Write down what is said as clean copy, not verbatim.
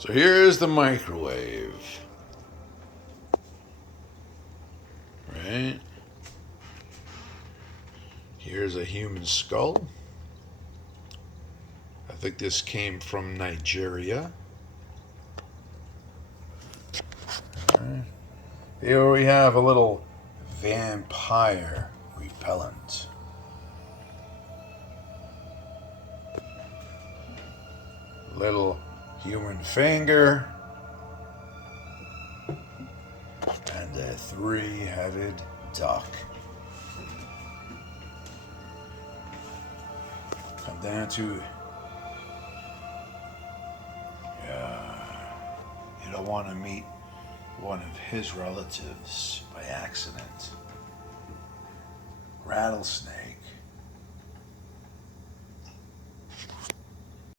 So here's the microwave. Right? Here's a human skull. I think this came from Nigeria. Right. Here we have a little vampire repellent. Little human finger. And a three-headed duck. Come down to, you don't want to meet one of his relatives by accident. Rattlesnake.